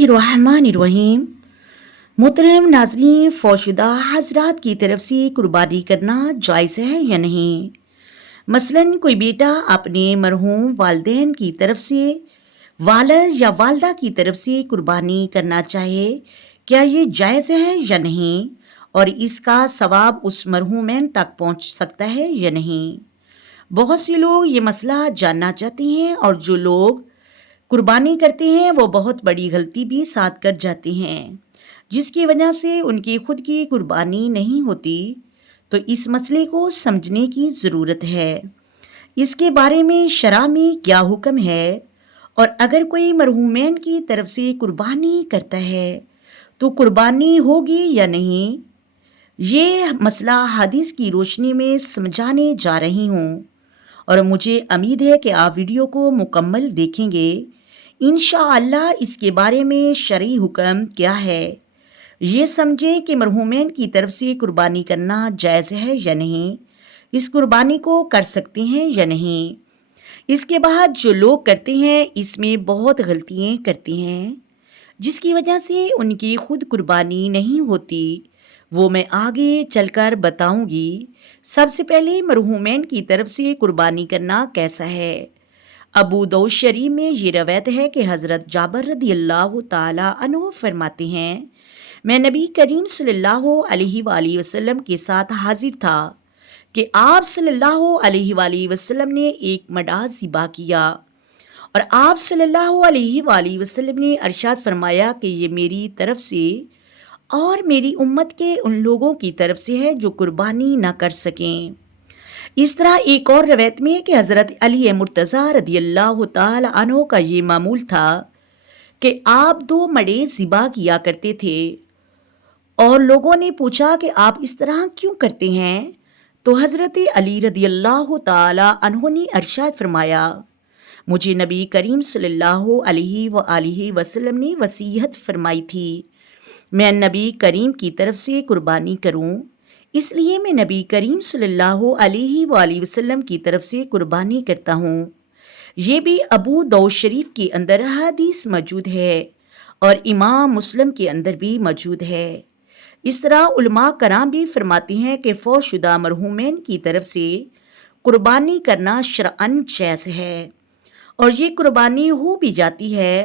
बिस्मिल्लाहिर्रहमानिर्रहीम। मोहतरम नाज़रीन, फौशुदा हज़रात की तरफ से कुर्बानी करना जायज़ है या नहीं। मसलन कोई बेटा अपने मरहूम वालिदैन की तरफ से वालिद या वालदा की तरफ से कुर्बानी करना चाहे, क्या ये जायज़ है या नहीं, और इसका सवाब उस मरहूमैन तक पहुँच सकता है या नहीं। बहुत से लोग ये मसला जानना चाहते हैं, और जो लोग कुर्बानी करते हैं वो बहुत बड़ी गलती भी साथ कर जाते हैं, जिसकी वजह से उनकी खुद की कुर्बानी नहीं होती। तो इस मसले को समझने की ज़रूरत है। इसके बारे में शरअ में क्या हुक्म है, और अगर कोई मरहूमैन की तरफ से कुर्बानी करता है तो कुर्बानी होगी या नहीं, ये मसला हदीस की रोशनी में समझाने जा रही हूँ। और मुझे उम्मीद है कि आप वीडियो को मुकम्मल देखेंगे। इंशाअल्लाह इसके बारे में शरई हुक्म क्या है, ये समझें कि मरहूमैन की तरफ से कुर्बानी करना जायज़ है या नहीं, इस कुर्बानी को कर सकते हैं या नहीं। इसके बाद जो लोग करते हैं इसमें बहुत गलतियाँ करते हैं, जिसकी वजह से उनकी खुद कुर्बानी नहीं होती, वो मैं आगे चलकर बताऊंगी। सबसे पहले मरहूमैन की तरफ से कुर्बानी करना कैसा है। अबू दाऊद शरीफ में ये रवायत है कि हज़रत जाबर रदियल्लाहु ताला अन्हु फरमाते हैं, मैं नबी करीम सल्लल्लाहु अलैहि वसल्लम के साथ हाजिर था कि आप सल्लल्लाहु अलैहि वसल्लम ने एक मडा ज़िबा किया, और आप सल्लल्लाहु अलैहि वसल्लम ने अरशाद फरमाया कि ये मेरी तरफ से और मेरी उम्मत के उन लोगों की तरफ से है जो कुर्बानी ना कर सकें। इस तरह एक और रवायत में है कि हज़रत अली मुर्तज़ा रदियल्लाहु ताला अन्हु का ये मामूल था कि आप 2 मडे ज़िबा किया करते थे, और लोगों ने पूछा कि आप इस तरह क्यों करते हैं। तो हज़रत अली रदियल्लाहु ताला अन्हु ने अरशाद फरमाया, मुझे नबी करीम सल्लल्लाहु अलैहि वसल्लम ने वसीयत फरमाई थी मैं नबी करीम की तरफ से कुर्बानी करूं, इसलिए मैं नबी करीम सल्लल्लाहु अलैहि वसल्लम की तरफ से कुर्बानी करता हूँ। ये भी अबू दाऊद शरीफ के अंदर हदीस मौजूद है, और इमाम मुस्लिम के अंदर भी मौजूद है। इस तरह उलमा कराम भी फरमाते हैं कि फौशुदा मरहूमैन की तरफ से कुर्बानी करना शरअन जायज़ है, और ये कुर्बानी हो भी जाती है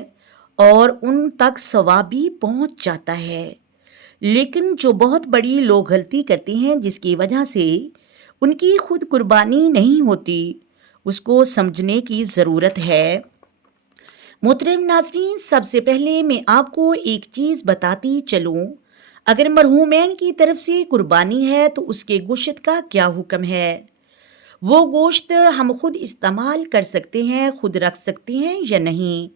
और उन तक सवाब भी पहुँच जाता है। लेकिन जो बहुत बड़ी लोग गलती करते हैं, जिसकी वजह से उनकी खुद कुर्बानी नहीं होती, उसको समझने की ज़रूरत है। मोहतरम नाज़रीन, सबसे पहले मैं आपको एक चीज़ बताती चलूँ। अगर मरहूमैन की तरफ से कुर्बानी है तो उसके गोश्त का क्या हुक्म है। वो गोश्त हम खुद इस्तेमाल कर सकते हैं, खुद रख सकते हैं या नहीं,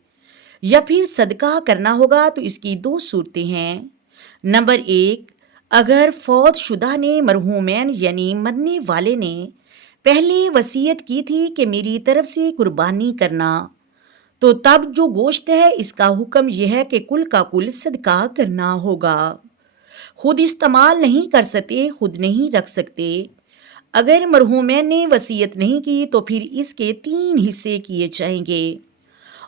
या फिर सदका करना होगा। तो इसकी 2 सूरतें हैं। नंबर 1, अगर फौत शुदा ने मरहूमैन यानी मरने वाले ने पहले वसीयत की थी कि मेरी तरफ से कुर्बानी करना, तो तब जो गोश्त है इसका हुक्म यह है कि कुल का कुल सदका करना होगा। खुद इस्तेमाल नहीं कर सकते, खुद नहीं रख सकते। अगर मरहूमैन ने वसीयत नहीं की तो फिर इसके 3 हिस्से किए जाएंगे,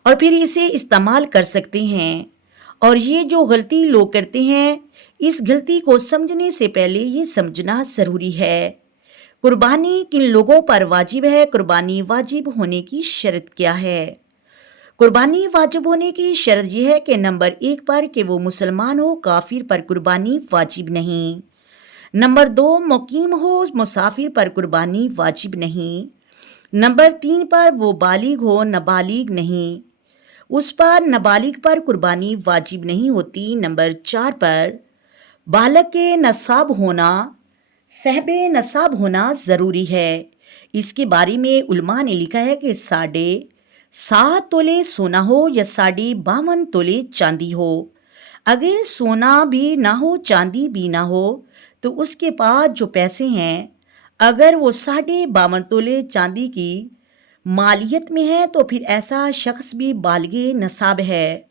और फिर इसे इस्तेमाल कर सकते हैं। और ये जो गलती लोग करते हैं, इस गलती को समझने से पहले ये समझना ज़रूरी है कुर्बानी किन लोगों पर वाजिब है, कुर्बानी वाजिब होने की शर्त क्या है। कुर्बानी वाजिब होने की शर्त यह है कि नंबर 1 पर कि वो मुसलमान हो, काफिर पर कुर्बानी वाजिब नहीं। नंबर 2, मुकीम हो, मुसाफिर पर कुर्बानी वाजिब नहीं। नंबर 3 पर वो बालिग हो, नाबालिग नहीं, उस पर नाबालिग पर कुर्बानी वाजिब नहीं होती। नंबर 4 पर बालग के नसाब होना, सहबे नसाब होना ज़रूरी है। इसके बारे में उलमा ने लिखा है कि 7.5 तोले सोना हो या 52.5 तोले चांदी हो। अगर सोना भी ना हो, चांदी भी ना हो, तो उसके पास जो पैसे हैं, अगर वो 52.5 तोले चांदी की मालियत में है, तो फिर ऐसा शख्स भी बालिगे नसाब है।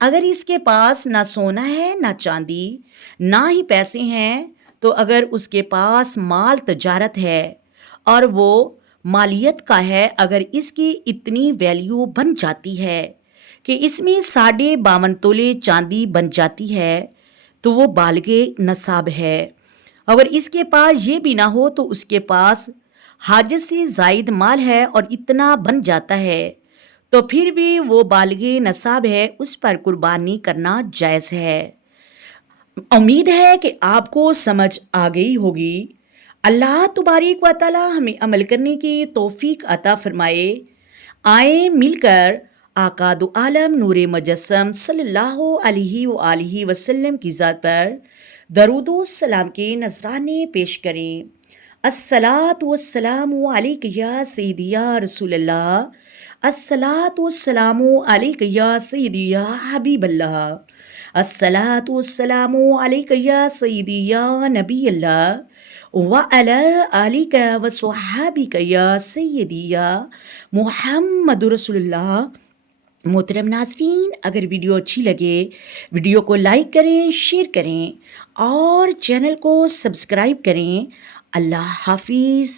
अगर इसके पास ना सोना है, ना चांदी, ना ही पैसे हैं, तो अगर उसके पास माल तजारत है और वो मालियत का है, अगर इसकी इतनी वैल्यू बन जाती है کہ اس میں 52.5 تولے چاندی بن جاتی ہے تو وہ بالغ نصاب ہے، اگر اس کے پاس یہ بھی نہ ہو تو اس کے پاس حاجت سے زائد مال ہے اور اتنا بن جاتا ہے تو پھر بھی وہ بالغ نصاب ہے، اس پر قربانی کرنا جائز ہے۔ امید ہے کہ آپ کو سمجھ آ گئی ہوگی۔ اللہ تبارک و تعالی ہمیں عمل کرنے کی توفیق عطا فرمائے۔ آئیں مل کر آقا دو عالم نور مجسم صلی اللہ علیہ وآلہ وسلم کی ذات پر درود و سلام کے نذرانے پیش کریں۔ الصلاۃ والسلام علیک یا سیدی یا رسول اللہ، الصلاۃ والسلام علیک یا سیدی یا حبیب اللہ، الصلاۃ والسلام علیک یا سیدی یا نبی اللہ وعلی آلک وصحابک یا سیدی یا محمد رسول اللہ۔ محترم ناظرین، اگر ویڈیو اچھی لگے ویڈیو کو لائک کریں، شیئر کریں اور چینل کو سبسکرائب کریں۔ اللہ حافظ۔